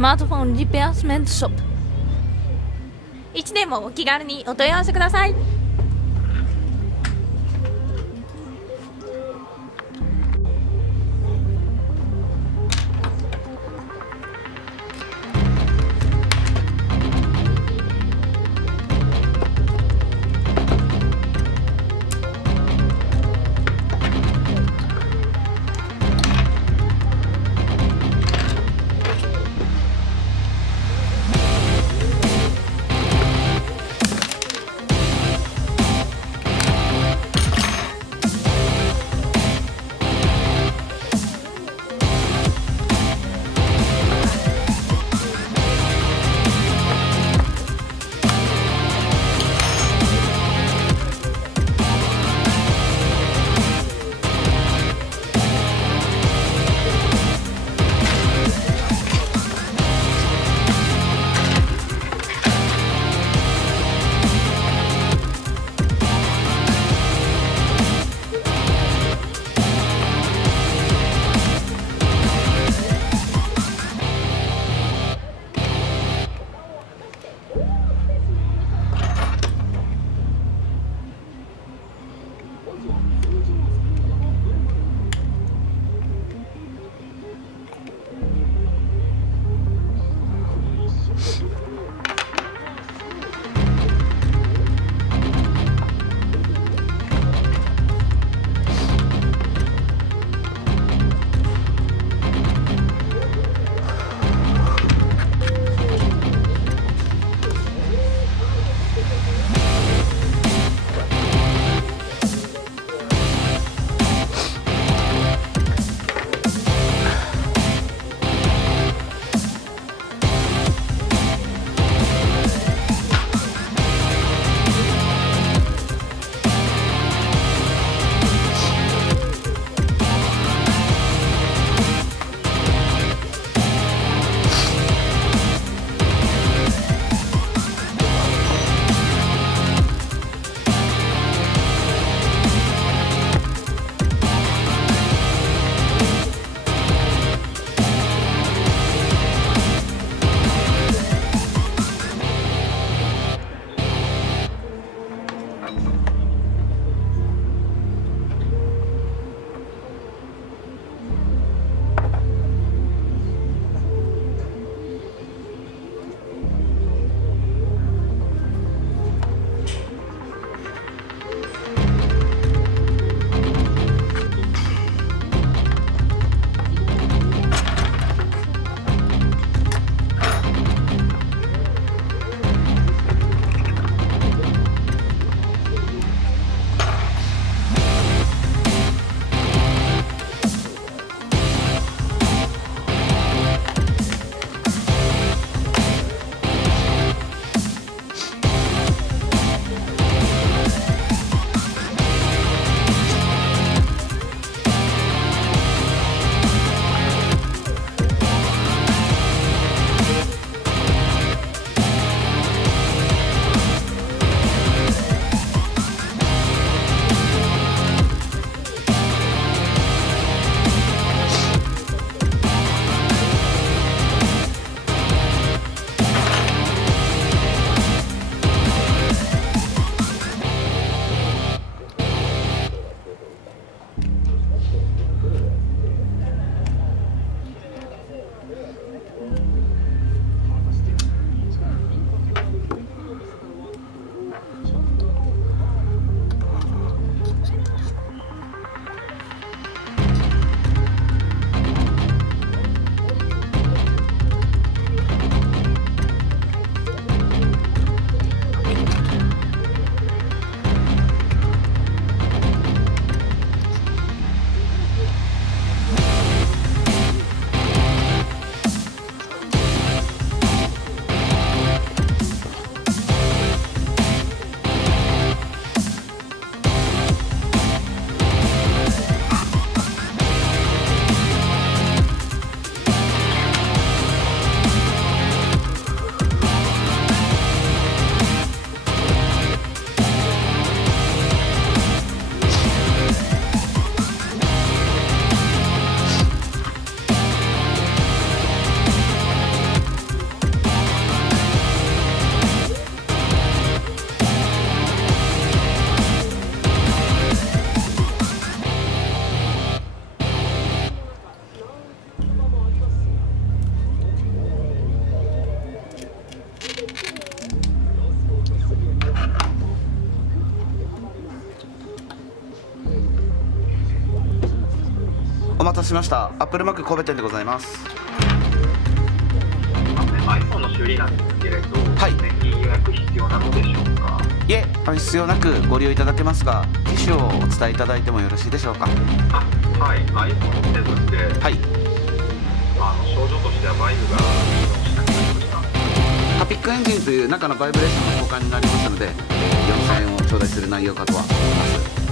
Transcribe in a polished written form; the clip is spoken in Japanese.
スマートフォンリペアスメントショップ。いつでもお気軽にお問い合わせください。待たせしました。アップルマック神戸店でございます。iPhone の修理なんですけれど、はい。事前に予約必要なのでしょうか。いえ、必要なくご利用いただけますが、機種をお伝えいただいてもよろしいでしょうか。はい、iPhone7 で、はい。症状としてはバイブが起動しなくなりました。ハピックエンジンという中のバイブレーションの交換になりますので、4000円を頂戴する内容かとは思います。